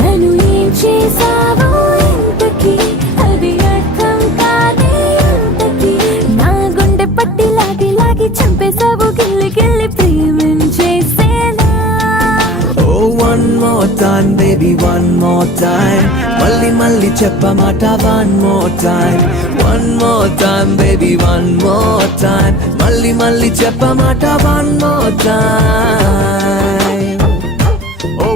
నన్ను ఏం చేసావో ఇంతకి అది అర్థం కాదే ఇంతకి నా గుండె పట్టి లాగి లాగి చంపేసావు గిల్లి గిల్లి ప్రేమించేసేనా Oh, one more time, baby, one more time. Malli malli cheppamata one more time. One more time, baby, one more time. Malli malli cheppamata one more time. Oh,